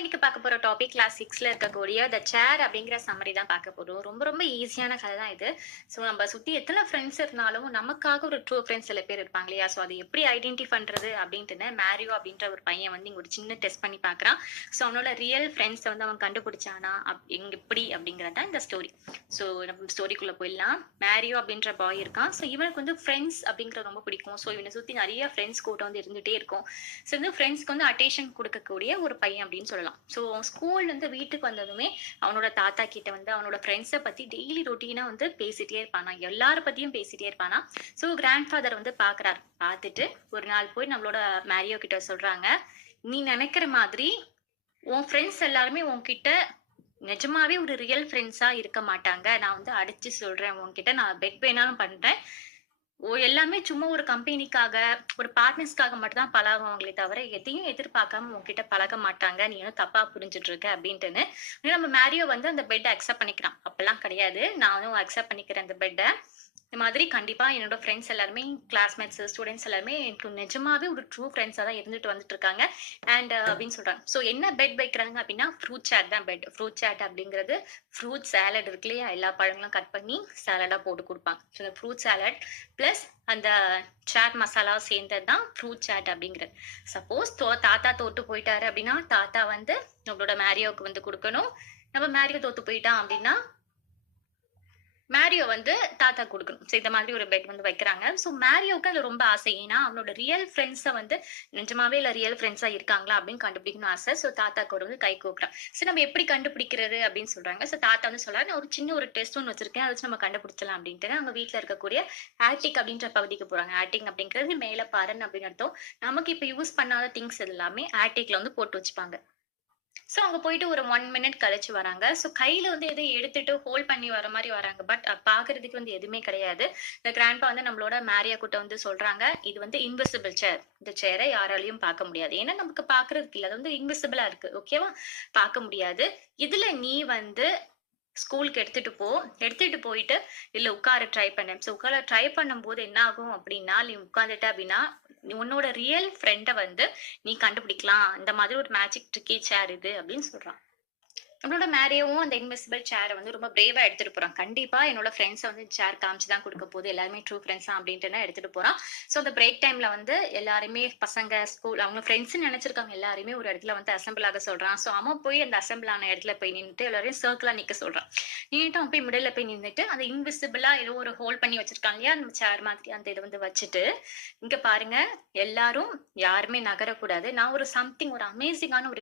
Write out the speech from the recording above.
இன்னைக்கு பார்க்க போற டாபிக் கிளாஸ் 6ல இருக்கக்கூடிய த சேர் அப்படிங்கிற சம்மரி தான் பார்க்க போறோம். ரொம்ப ரொம்ப ஈஸியான கதை தான் இது. ஸோ நம்ம சுத்தி எத்தனை ஃப்ரெண்ட்ஸ் இருந்தாலும் நமக்காக ஒரு ட்ரூ ஃப்ரெண்ட்ஸ் சில பேர் இருப்பாங்க இல்லையா? ஸோ அதை எப்படி ஐடென்டி பண்றது அப்படின்ட்டுன்னு மேரியோ அப்படின்ற ஒரு பையன் வந்து இங்க ஒரு சின்ன டெஸ்ட் பண்ணி பார்க்குறான். ஸோ அவனோட ரியல் ஃப்ரெண்ட்ஸை வந்து அவன் கண்டுபிடிச்சானா எங்க எப்படி அப்படிங்கிறது தான் இந்த ஸ்டோரி. ஸோ நம்ம ஸ்டோரிக்குள்ள போயிடலாம். மேரியோ அப்படின்ற பாய் இருக்கான். ஸோ இவனுக்கு வந்து ஃப்ரெண்ட்ஸ் அப்படிங்கிறது ரொம்ப பிடிக்கும். ஸோ இவனை சுத்தி நிறைய ஃப்ரெண்ட்ஸ் கூட்டம் வந்து இருந்துட்டே இருக்கும். ஸோ வந்து ஃப்ரெண்ட்ஸ்க்கு வந்து அட்டென்ஷன் கொடுக்கக்கூடிய ஒரு பையன் அப்படின்னு சொல்லலாம். ஸோ ஸ்கூல்ல இருந்து வீட்டுக்கு வந்ததுமே அவனோட தாத்தா கிட்ட வந்து அவனோட ஃப்ரெண்ட்ஸை பத்தி டெய்லி ரொட்டீனா வந்து பேசிட்டே இருப்பானா, எல்லார பத்தியும் பேசிட்டே இருப்பானா. ஸோ கிராண்ட் ஃபாதர் வந்து பாக்குறாரு. பார்த்துட்டு ஒரு நாள் போய் நம்மளோட மேரியோ கிட்ட சொல்றாங்க, நீ நினைக்கிற மாதிரி உன் ஃப்ரெண்ட்ஸ் எல்லாருமே உன்கிட்ட நிஜமாவே ஒரு ரியல் ஃப்ரெண்ட்ஸா இருக்க மாட்டாங்க. நான் வந்து அடிச்சு சொல்றேன், உன்கிட்ட நான் பெட் வேணாலும் பண்றேன். எல்லாமே சும்மா ஒரு கம்பெனிக்காக, ஒரு பார்ட்னர்ஸ்க்காக மட்டும் தான் பழகுவாங்களே தவிர, எதையும் எதிர்பார்க்காம உன்கிட்ட பழக மாட்டாங்க. நீ வந்து தப்பா புரிஞ்சுட்டு இருக்க அப்டின்ட்டுன்னு. நம்ம மேரியோ வந்து அந்த பெட்ட அக்செப்ட் பண்ணிக்கிறான். அப்பல்லாம் கிடையாது. நானும் அக்செப்ட் பண்ணிக்கிறேன் அந்த பெட்ட. இந்த மாதிரி கண்டிப்பா என்னோட ஃப்ரெண்ட்ஸ் எல்லாருமே, கிளாஸ்மேட்ஸ், ஸ்டூடெண்ட்ஸ் எல்லாருமே எனக்கு நிஜமாவே ஒரு ட்ரூ ஃப்ரெண்ட்ஸா தான் இருந்துட்டு வந்துட்டு இருக்காங்க. அண்ட் அப்படின்னு சொல்றாங்க. ஸோ என்ன பெட் வைக்கிறாங்க அப்படின்னா, ஃப்ரூட் சாட் தான் பெட். ஃப்ரூட் சாட் அப்படிங்கிறது ஃப்ரூட் சாலட் இருக்கு இல்லையா? எல்லா பழங்களும் கட் பண்ணி சாலடா போட்டு கொடுப்பாங்க. ஸோ இந்த ஃப்ரூட் சாலட் பிளஸ் அந்த சாட் மசாலா சேர்ந்தது தான் ஃப்ரூட் சாட் அப்படிங்கிறது. சப்போஸ் தாத்தா தோத்து போயிட்டாரு அப்படின்னா, தாத்தா வந்து நம்மளோட மேரியோவுக்கு வந்து கொடுக்கணும். நம்ம மேரியோ தோத்து போயிட்டான் அப்படின்னா மேரியோ வந்து தாத்தா குடுக்கணும். சோ இந்த மாதிரி ஒரு பெட் வந்து வைக்கிறாங்க. சோ மேரியோவுக்கு அதுல ரொம்ப ஆசை. ஏன்னா, அவனோட ரியல் ஃப்ரெண்ட்ஸ வந்து நிஜமாவே இல்ல ரியல் ஃப்ரெண்ட்ஸா இருக்காங்களா அப்படின்னு கண்டுபிடிக்கணும்னு ஆசை. சோ தாத்தாக்கு ஒரு வந்து கை கூப்புறான். சோ நம்ம எப்படி கண்டுபிடிக்கிறது அப்படின்னு சொல்றாங்க. சோ தாத்தா வந்து சொல்றாரு, நான் ஒரு சின்ன ஒரு டெஸ்ட் ஒண்ணு வச்சிருக்கேன். அத வச்சு நம்ம கண்டுபிடிச்சலாம் அப்படின்ட்டு அவங்க வீட்ல இருக்கக்கூடிய ஆட்டிக் அப்படின்ற பகுதிக்கு போறாங்க. ஆட்டிக் அப்படிங்கிறது மேல பாருன்னு அப்படின்னு அர்த்தம். நமக்கு இப்ப யூஸ் பண்ணாத திங்ஸ் எல்லாமே ஆட்டிக்ல வந்து போட்டு வச்சுப்பாங்க. சோ அங்க போயிட்டு ஒரு 1 மினிட் கழிச்சு வராங்க. சோ கையில வந்து எதோ எடுத்துட்டு ஹோல்ட் பண்ணி வர மாரி வராங்க. பட் பாக்குறதுக்கு வந்து எதுவுமே கிடையாது. இந்த கிராண்ட்பா வந்து நம்மளோட மேரியா கிட்ட வந்து சொல்றாங்க, இது வந்து இன்விசிபிள் சேர். இந்த சேர யாராலயும் பார்க்க முடியாது. ஏன்னா நமக்கு பார்க்கறதுக்கு இல்ல. அது வந்து இன்விசிபிளா இருக்கு. ஓகேவா? பார்க்க முடியாது. இதுல நீ வந்து ஸ்கூலுக்கு எடுத்துட்டு போ. எடுத்துட்டு போயிட்டு இல்ல உட்கார ட்ரை பண்ணு. சோ உட்கார ட்ரை பண்ணும்போது என்ன ஆகும் அப்படின்னா, நீ உட்கார்ந்துட்ட அப்படின்னா, உன்னோட ரியல் ஃப்ரெண்ட வந்து நீ கண்டுபிடிக்கலாம். இந்த மாதிரி ஒரு மேஜிக் ட்ரிக்கி சேர் இது அப்படின்னு சொல்றான். நம்மளோட மேரியோவும் அந்த இன்விசிபிள் சேர வந்து ரொம்ப பிரேவா எடுத்துட்டு போறான். கண்டிப்பா என்னோட ஃப்ரெண்ட்ஸ வந்து சேர் காமிச்சு தான் குடுக்க போகுது. எல்லாருமே ட்ரூ ஃப்ரெண்ட்ஸ் தான் அப்படின்ட்டு எடுத்துட்டு போறான். சோ அந்த பிரேக் டைம்ல வந்து எல்லாருமே பசங்க ஸ்கூல் அவங்க ஃப்ரெண்ட்ஸ்ன்னு நெனச்சிருக்காங்க எல்லாரையுமே ஒரு இடத்துல வந்து அசெம்பிள் ஆக சொல்றான். சோ அவன் போய் அந்த அசெம்பிள் ஆன இடத்துல போய் நின்னுட்டு எல்லாரையும் சர்க்கிளா நிக்க சொல்றான். நின்னுட்டு அவன் போய் மிடில்ல போய் நின்னுட்டு அந்த இன்விசிபிளா ஏதோ ஒரு ஹோல்ட் பண்ணி வச்சிருக்காங்க இல்லையா? அந்த சேர் மாதிரி அந்த இத வந்து வச்சுட்டு, இங்க பாருங்க எல்லாரும் யாருமே நகரக்கூடாது. நான் ஒரு சம்திங் ஒரு அமேசிங்கான ஒரு